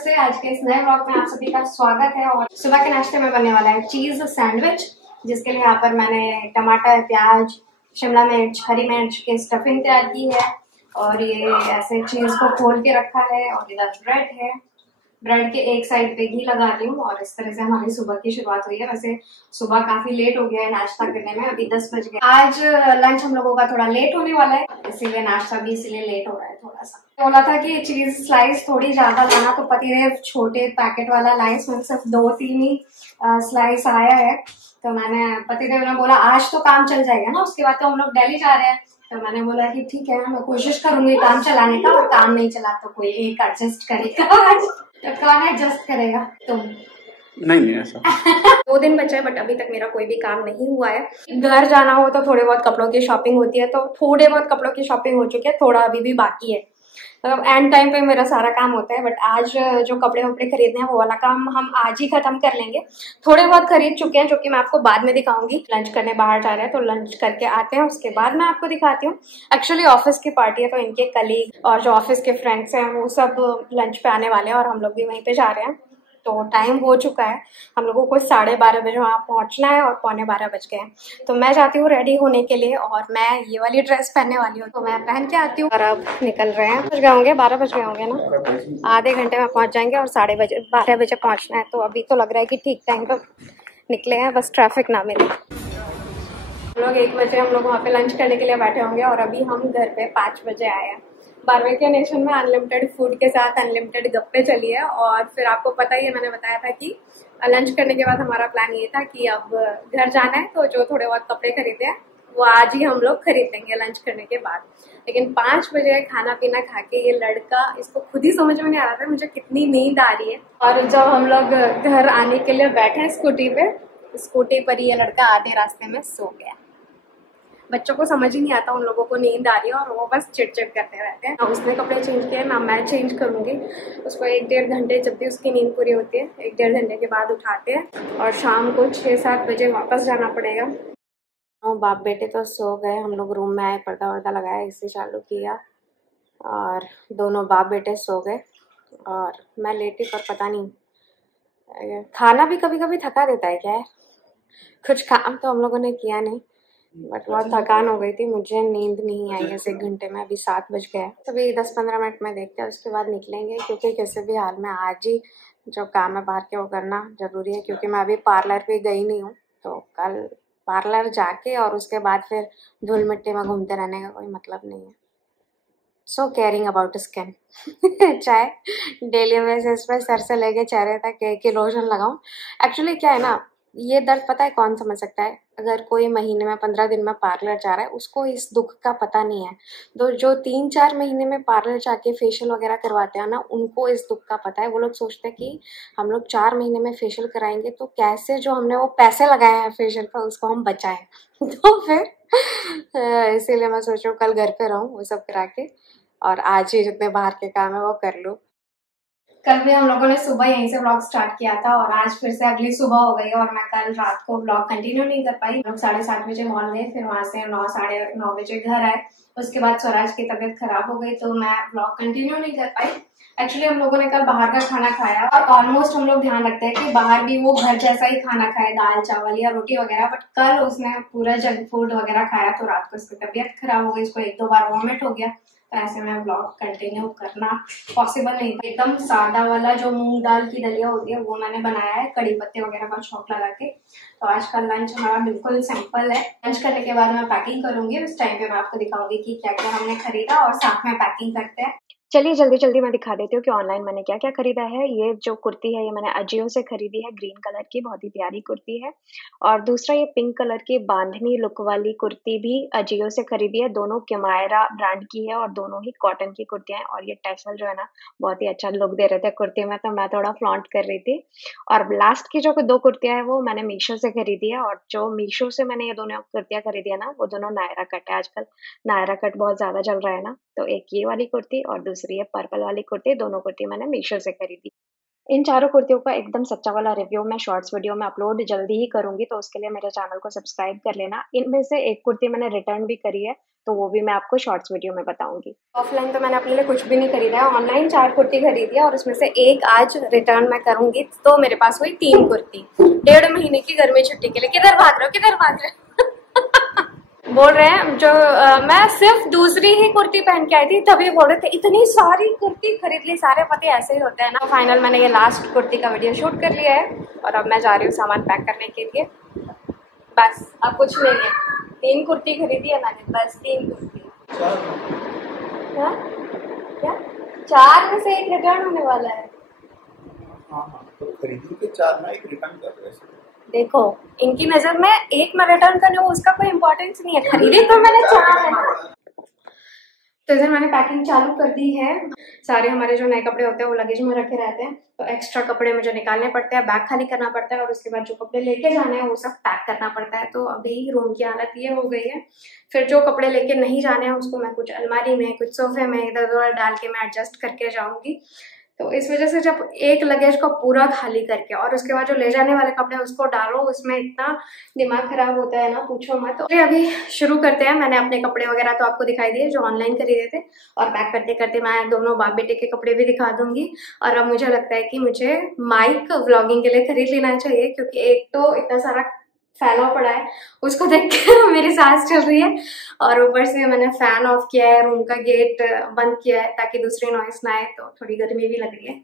नमस्ते। आज के इस नए ब्लॉग में आप सभी का स्वागत है। और सुबह के नाश्ते में बनने वाला है चीज सैंडविच, जिसके लिए यहाँ पर मैंने टमाटर, प्याज, शिमला मिर्च, हरी मिर्च की स्टफिंग तैयार की है। और ये ऐसे चीज को खोल के रखा है। और इधर ब्रेड है। ब्रेड के एक साइड पे घी लगा रही हूँ और इस तरह से हमारी सुबह की शुरुआत हुई है। वैसे सुबह काफी लेट हो गया है नाश्ता करने में, अभी 10 बज गए। आज लंच हम लोगों का थोड़ा लेट होने वाला है, इसीलिए नाश्ता भी इसीलिए लेट हो रहा है थोड़ा सा। बोला था कि चीज स्लाइस थोड़ी ज्यादा लाना, तो पतिदेव छोटे पैकेट वाला लाए, उसमें सिर्फ 2-3 ही स्लाइस आया है। तो मैंने पतिदेव ने बोला आज तो काम चल जाएगा ना, उसके बाद तो हम लोग दिल्ली जा रहे हैं। तो मैंने बोला कि ठीक है, मैं कोशिश करूंगी काम चलाने का, और काम नहीं चला तो कोई एक एडजस्ट करेगा आज। तो कौन एडजस्ट करेगा? तुम? नहीं ऐसा 2 दिन बचे हैं, बट अभी तक मेरा कोई भी काम नहीं हुआ है। घर जाना हो तो थोड़े बहुत कपड़ों की शॉपिंग होती है, तो थोड़े बहुत कपड़ों की शॉपिंग हो चुकी है, थोड़ा अभी भी बाकी है। मतलब एंड टाइम पे मेरा सारा काम होता है, बट आज जो कपड़े वपड़े खरीदने हैं वो वाला काम हम आज ही खत्म कर लेंगे। थोड़े बहुत खरीद चुके हैं, जो कि मैं आपको बाद में दिखाऊंगी। लंच करने बाहर जा रहे हैं, तो लंच करके आते हैं, उसके बाद मैं आपको दिखाती हूँ। एक्चुअली ऑफिस की पार्टी है, तो इनके कलीग और जो ऑफिस के फ्रेंड्स हैं वो सब लंच पे आने वाले हैं, और हम लोग भी वहीं पे जा रहे हैं। तो टाइम हो चुका है, हम लोगों को 12:30 बजे वहाँ पहुँचना है, और 11:15 बज गए हैं। तो मैं जाती हूँ रेडी होने के लिए, और मैं ये वाली ड्रेस पहनने वाली हूँ, तो मैं पहन के आती हूँ। और अब निकल रहे हैं, बज गए होंगे 12 बज गए होंगे ना, आधे घंटे में पहुँच जाएंगे, और 12:30 बजे पहुँचना है। तो अभी तो लग रहा है कि ठीक टाइम पर निकले हैं, बस ट्रैफिक ना मिले। हम लोग 1 बजे हम लोग वहाँ पे लंच करने के लिए बैठे होंगे, और अभी हम घर पे 5 बजे आए हैं। बारबेक्यू नेशन में अनलिमिटेड फूड के साथ अनलिमिटेड गप्पे चली है। और फिर आपको पता ही है, मैंने बताया था कि लंच करने के बाद हमारा प्लान ये था कि अब घर जाना है, तो जो थोड़े बहुत कपड़े खरीदे हैं वो आज ही हम लोग खरीद लेंगे लंच करने के बाद। लेकिन 5 बजे खाना पीना खा के ये लड़का, इसको खुद ही समझ में नहीं आ रहा था मुझे कितनी नींद आ रही है। और जब हम लोग घर आने के लिए बैठे स्कूटी पे, स्कूटी पर ये लड़का आधे रास्ते में सो गया। बच्चों को समझ ही नहीं आता, उन लोगों को नींद आ रही है और वो बस चिड़चिड़ करते रहते हैं। उसने कपड़े चेंज किए ना, मैं चेंज करूंगी। उसको 1-1.5 घंटे, जब भी उसकी नींद पूरी होती है 1-1.5 घंटे के बाद उठाते हैं, और शाम को 6-7 बजे वापस जाना पड़ेगा। बाप बेटे तो सो गए, हम लोग रूम में आए, पर्दा वर्दा लगाया, एसी चालू किया, और दोनों बाप बेटे सो गए, और मैं लेटी। पर पता नहीं, खाना भी कभी कभी थका देता है क्या है। कुछ काम तो हम लोगों ने किया नहीं, बट बहुत थकान हो गई थी, मुझे नींद नहीं आई ऐसे 1 घंटे में। अभी 7 बज गए, अभी 10-15 मिनट में देखते हैं, उसके बाद निकलेंगे। क्योंकि किसी भी हाल में आज ही जो काम है बाहर के वो करना जरूरी है, क्योंकि मैं अभी पार्लर पे गई नहीं हूँ। तो कल पार्लर जाके और उसके बाद फिर धूल मिट्टी में घूमते रहने का कोई मतलब नहीं है। सो केयरिंग अबाउट स्किन चाहे डेली बेसिस पे सर से लेके चेहरे तक एक ही लोशन लगाऊं। एक्चुअली क्या है ना, ये दर्द पता है कौन समझ सकता है? अगर कोई महीने में 15 दिन में पार्लर जा रहा है, उसको इस दुख का पता नहीं है। तो जो 3-4 महीने में पार्लर जाके फेशियल वगैरह करवाते हैं ना, उनको इस दुख का पता है। वो लोग सोचते हैं कि हम लोग 4 महीने में फेशियल कराएंगे, तो कैसे जो हमने वो पैसे लगाए हैं फेशियल पर उसको हम बचाएं। तो फिर इसीलिए मैं सोच रही हूँ कल घर पे रहूँ, वो सब करा के, और आज ही जितने बाहर के काम है वो कर लूँ। कल भी हम लोगों ने सुबह यहीं से व्लॉग स्टार्ट किया था, और आज फिर से अगली सुबह हो गई है, और मैं कल रात को व्लॉग कंटिन्यू नहीं कर पाई। लोग 7:30 बजे मॉल गए, फिर वहां से 9-9:30 बजे घर आए। उसके बाद स्वराज की तबीयत खराब हो गई, तो मैं व्लॉग कंटिन्यू नहीं कर पाई। एक्चुअली हम लोगों ने कल बाहर का खाना खाया, और ऑलमोस्ट हम लोग ध्यान रखते हैं कि बाहर भी वो घर जैसा ही खाना खाए, दाल चावल या रोटी वगैरह। बट कल उसने पूरा जंक फूड वगैरह खाया, तो रात को उसकी तबीयत खराब हो गई, उसको 1-2 बार वॉमिट हो गया। तो ऐसे में व्लॉग कंटिन्यू करना पॉसिबल नहीं था। एकदम सादा वाला जो मूंग दाल की दलिया होती है वो मैंने बनाया है, कड़ी पत्ते वगैरह का छौंक लगा के। तो आज का लंच हमारा बिल्कुल सिंपल है। लंच करने के बाद मैं पैकिंग करूंगी, उस टाइम पे मैं आपको दिखाऊंगी कि क्या क्या हमने खरीदा, और साथ में पैकिंग करते हैं। चलिए जल्दी जल्दी मैं दिखा देती हूँ कि ऑनलाइन मैंने क्या क्या खरीदा है। ये जो कुर्ती है ये मैंने अजियो से खरीदी है, ग्रीन कलर की, बहुत ही प्यारी कुर्ती है। और दूसरा ये पिंक कलर की बांधनी लुक वाली कुर्ती भी अजियो से खरीदी है। दोनों किमायरा ब्रांड की है, और दोनों ही कॉटन की कुर्तियां हैं। और ये टैसल जो है ना, बहुत ही अच्छा लुक दे रहे थे कुर्ती में, तो मैं थोड़ा फ्लॉन्ट कर रही थी। और लास्ट की जो 2 कुर्तियां हैं वो मैंने मीशो से खरीदी है, और जो मीशो से मैंने ये दोनों कुर्तियां खरीदी है ना, वो दोनों नायरा कट है। आजकल नायरा कट बहुत ज्यादा चल रहा है ना, तो एक ये वाली कुर्ती और दूसरी है पर्पल वाली कुर्ती। दोनों कुर्ती मैंने मीशो से खरीदी। इन चारों कुर्तियों का एकदम सच्चा वाला रिव्यू मैं शॉर्ट्स वीडियो में अपलोड जल्दी ही करूंगी, तो उसके लिए मेरे चैनल को सब्सक्राइब कर लेना। इनमें से एक कुर्ती मैंने रिटर्न भी करी है, तो वो भी मैं आपको शॉर्ट्स वीडियो में बताऊंगी। ऑफलाइन तो मैंने अपने लिए कुछ भी नहीं खरीदा है, ऑनलाइन 4 कुर्ती खरीदी है और उसमें से एक आज रिटर्न मैं करूंगी, तो मेरे पास हुई 3 कुर्ती 1.5 महीने की गर्मी छुट्टी के लिए। किधर भाग रहे हो, किधर भाग रहे हो? बोल रहे हैं जो मैं सिर्फ दूसरी ही कुर्ती पहन के आई थी, तभी बोल रहे थे इतनी सारी कुर्ती खरीद ली। सारे पति ऐसे ही होते हैं ना। फाइनल मैंने ये लास्ट कुर्ती का वीडियो शूट कर लिया है और अब मैं जा रही हूँ सामान पैक करने के लिए। बस अब कुछ नहीं है, 3 कुर्ती खरीदी है मैंने, बस 3 कुर्ती। क्या क्या 4 में से एक रिटर्न होने वाला है। हाँ, तो खरीदी के 4 में एक रिटर्न कर रहे हैं। देखो इनकी नजर में एक मैं रिटर्न कर लूँ उसका कोई इम्पोर्टेंस नहीं है, खरीदी तो मैंने 4 है ना। तो इधर मैंने पैकिंग चालू कर दी है। सारे हमारे जो नए कपड़े होते हैं वो लगेज में रखे रहते हैं, तो एक्स्ट्रा कपड़े मुझे निकालने पड़ते हैं, बैग खाली करना पड़ता है और उसके बाद जो कपड़े लेके जाने हैं वो सब पैक करना पड़ता है। तो अभी रूम की हालत ये हो गई है। फिर जो कपड़े लेके नहीं जाने हैं उसको मैं कुछ अलमारी में, कुछ सोफे में इधर उधर डाल के मैं एडजस्ट करके जाऊंगी। तो इस वजह से जब एक लगेज को पूरा खाली करके और उसके बाद जो ले जाने वाले कपड़े उसको डालो, उसमें इतना दिमाग खराब होता है ना, पूछो मत। तो अभी शुरू करते हैं। मैंने अपने कपड़े वगैरह तो आपको दिखाई दिए जो ऑनलाइन खरीदे थे, और पैक करते करते मैं दोनों बाप बेटे के कपड़े भी दिखा दूंगी। और अब मुझे लगता है कि मुझे माइक व्लॉगिंग के लिए खरीद लेना चाहिए, क्योंकि एक तो इतना सारा फैला पड़ा है उसको देख के मेरी सांस चल रही है, और ऊपर से मैंने फैन ऑफ किया है, रूम का गेट बंद किया है ताकि दूसरी नॉइस ना आए, तो थोड़ी गर्मी भी लग रही है।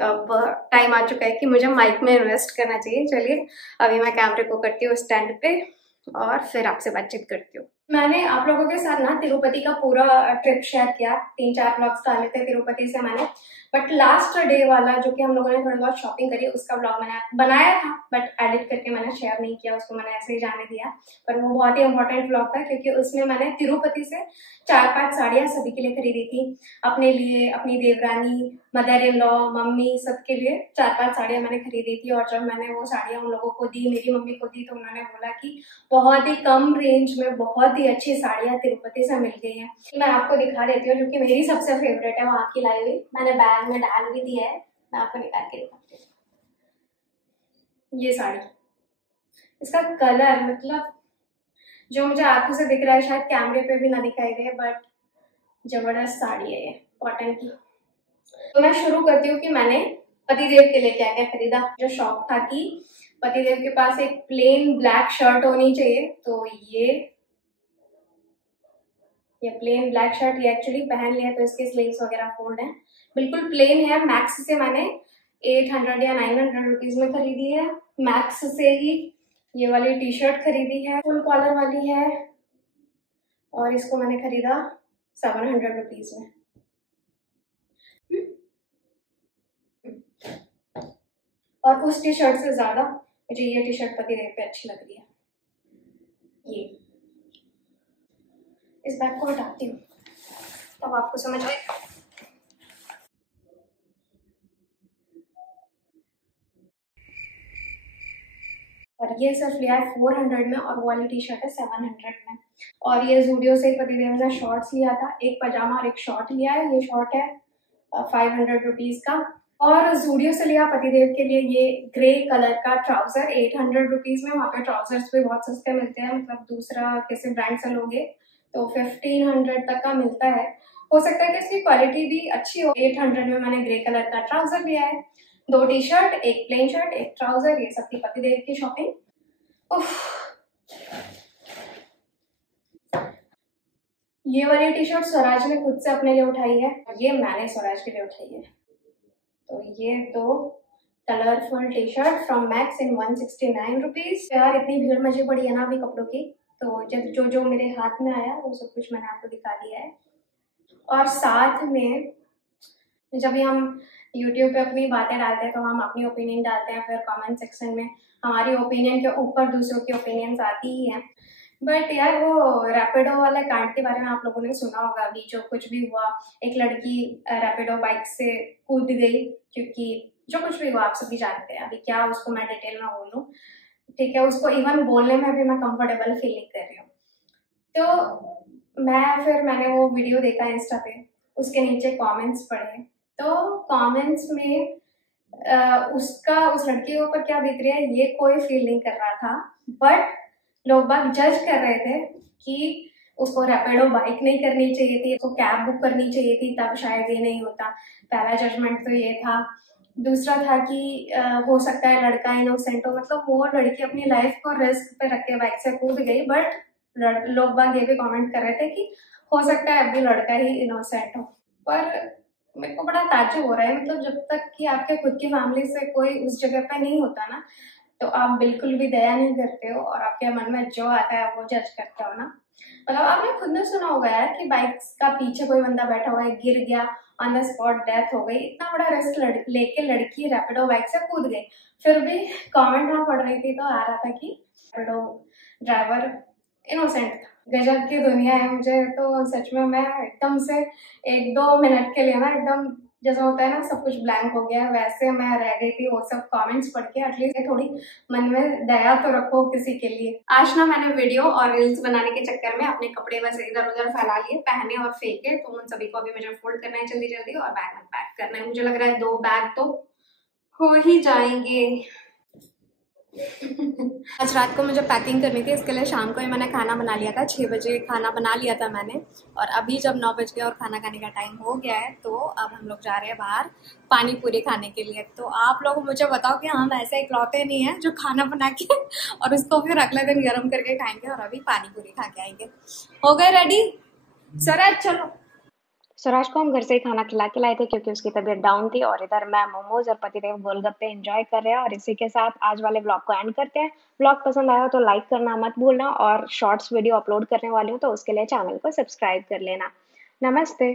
तो अब टाइम आ चुका है कि मुझे माइक में इन्वेस्ट करना चाहिए। चलिए अभी मैं कैमरे को करती हूँ स्टैंड पे और फिर आपसे बातचीत करती हूँ। मैंने आप लोगों के साथ ना तिरुपति का पूरा ट्रिप शेयर किया, 3-4 ब्लॉग्स डाले थे तिरुपति से मैंने, बट लास्ट डे वाला जो कि हम लोगों ने थोड़ी बहुत शॉपिंग करी उसका ब्लॉग मैंने बनाया था, बट एडिट करके मैंने शेयर नहीं किया, उसको मैंने ऐसे ही जाने दिया। पर वो बहुत ही इंपॉर्टेंट ब्लॉग था, क्योंकि उसमें मैंने तिरुपति से 4-5 साड़ियाँ सभी के लिए खरीदी थी, अपने लिए, अपनी देवरानी, मदर इन लॉ, मम्मी, सबके लिए 4-5 साड़ियाँ मैंने खरीदी थी। और जब मैंने वो साड़ियाँ उन लोगों को दी, मेरी मम्मी को दी, तो उन्होंने बोला कि बहुत ही कम रेंज में बहुत ही अच्छी साड़ियाँ तिरुपति से मिल गई हैं। मैं आपको दिखा देती हूँ, जो कि मेरी सबसे फेवरेट है वहाँ की लाई हुई, मैंने बैग में डाल भी दिया है, मैं आपको निकाल के दिखाती हूँ। ये साड़ी, इसका कलर मतलब जो मुझे आंखों से दिख रहा है शायद कैमरे पे भी ना दिखाई दे, बट जबरदस्त साड़ी है ये, कॉटन की। तो मैं शुरू करती हूँ कि मैंने पतिदेव के लिए क्या क्या खरीदा। जो शौक था कि पतिदेव के पास एक प्लेन ब्लैक शर्ट होनी चाहिए, तो ये प्लेन ब्लैक शर्ट ये एक्चुअली पहन लिया, तो इसके स्लीव्स वगैरह फोल्ड हैं, बिल्कुल प्लेन है। मैक्स से मैंने 800 या 900 रुपीज में खरीदी है, मैक्स से ही। ये वाली टी शर्ट खरीदी है, फुल कॉलर वाली है, और इसको मैंने खरीदा 700 रुपीज में। और उस टी शर्ट से ज्यादा मुझे ये टी शर्ट पतिदेव पे अच्छी लग रही है। ये इस बैग को हटाती हूँ तब आपको समझ आएगा। और ये सिर्फ लिया है 400 में, और वो वाली टी शर्ट है 700 में। और ये जूडियो से पतिदेव ने शॉर्ट्स लिया था, एक पजामा और एक शॉर्ट लिया है। ये शॉर्ट है 500 रुपीज का। और जूडियो से लिया पतिदेव के लिए ये ग्रे कलर का ट्राउजर 800 रुपीज में। वहाँ पे ट्राउजर्स भी बहुत सस्ते मिलते हैं, मतलब दूसरा किसी ब्रांड से लोगे तो 1500 तक का मिलता है। हो सकता है कि इसकी क्वालिटी भी अच्छी हो। 800 में मैंने ग्रे कलर का ट्राउजर लिया है, 2 टी शर्ट, एक प्लेन शर्ट, एक ट्राउजर, ये सब थी पतिदेव की शॉपिंग। ये वाली टी शर्ट स्वराज ने खुद से अपने लिए उठाई है, ये मैंने स्वराज के लिए उठाई है। तो ये 2 colourful T shirt from max in 169 rupees. यार इतनी भीड़ मची पड़ी है ना अभी कपड़ों की, तो जब जो मेरे हाथ में आया वो सब कुछ मैंने आपको दिखा दिया है। और साथ में जब भी हम YouTube पे अपनी बातें डालते हैं तो हम अपनी ओपिनियन डालते हैं, फिर कमेंट सेक्शन में हमारी ओपिनियन के ऊपर दूसरों की ओपिनियंस आती ही हैं। बट यार वो रैपिडो वाले कांड के बारे में आप लोगों ने सुना होगा, अभी जो कुछ भी हुआ, एक लड़की रैपिडो बाइक से कूद गई, क्योंकि जो कुछ भी हुआ आप सभी जानते हैं। अभी क्या उसको मैं डिटेल में बोलूँ, ठीक है, उसको इवन बोलने में भी मैं कंफर्टेबल फील नहीं कर रही हूँ। तो मैंने वो वीडियो देखा इंस्टा पे, उसके नीचे कमेंट्स पढ़े, तो कमेंट्स में उसका उस लड़के के ऊपर क्या बीत रही है ये कोई फील नहीं कर रहा था, बट लोग बाग जज कर रहे थे कि उसको रैपिडो बाइक नहीं करनी चाहिए थी, उसको कैब बुक करनी चाहिए थी, तब शायद ये नहीं होता। पहला जजमेंट तो ये था। दूसरा था कि हो सकता है लड़का इनोसेंट हो, मतलब वो लड़की अपनी लाइफ को रिस्क पे रख के बाइक से कूद गई, बट लोग बाग ये भी कमेंट कर रहे थे कि हो सकता है अभी लड़का ही इनोसेंट हो। पर मेरे को बड़ा ताज्जुब हो रहा है, मतलब जब तक कि आपके खुद की फैमिली से कोई उस जगह पे नहीं होता ना, तो आप बिल्कुल भी दया नहीं करते हो और आपके मन में जो आता है वो जज करते हो ना। मतलब आपने खुद ने सुना होगा यार कि बाइक का पीछे कोई बंदा बैठा हुआ है, गिर गया, ऑन द स्पॉट डेथ हो गई, इतना बड़ा रिस्क लेके लड़की रैपिडो बाइक से कूद गई। फिर भी कमेंट में पढ़ रही थी तो आ रहा था कि रैपिडो ड्राइवर इनोसेंट था। गजब की दुनिया है। मुझे तो सच में मैं एकदम से 1-2 मिनट के लिए ना एकदम जैसा होता है ना सब कुछ ब्लैंक हो गया, वैसे मैं रह गई थी वो सब कमेंट्स पढ़ के। एटलीस्ट थोड़ी मन में दया तो रखो किसी के लिए। आज ना मैंने वीडियो और रील्स बनाने के चक्कर में अपने कपड़े बस इधर उधर फैला लिए, पहने और फेंके, तो उन सभी को अभी मुझे फोल्ड करना है जल्दी जल्दी और बैग में पैक करना है। मुझे लग रहा है 2 बैग तो हो ही जाएंगे। आज रात को मुझे पैकिंग करनी थी, इसके लिए शाम को ही मैंने खाना बना लिया था। 6 बजे खाना बना लिया था मैंने, और अभी जब 9 बज गए और खाना खाने का टाइम हो गया है, तो अब हम लोग जा रहे हैं बाहर पानी पूरी खाने के लिए। तो आप लोग मुझे बताओ कि हम ऐसे इकलौते नहीं हैं जो खाना बना के और उसको फिर अगले दिन गर्म करके खाएंगे और अभी पानी पूरी खा के आएंगे। हो गए रेडी सर? चलो। स्वराज को हम घर से ही खाना खिला के लाए थे क्योंकि उसकी तबीयत डाउन थी, और इधर मैं मोमोज और पतिदेव गोलगप्पे एंजॉय कर रहे हैं। और इसी के साथ आज वाले ब्लॉग को एंड करते हैं। ब्लॉग पसंद आया हो तो लाइक करना मत भूलना, और शॉर्ट्स वीडियो अपलोड करने वाली हूँ तो उसके लिए चैनल को सब्सक्राइब कर लेना। नमस्ते।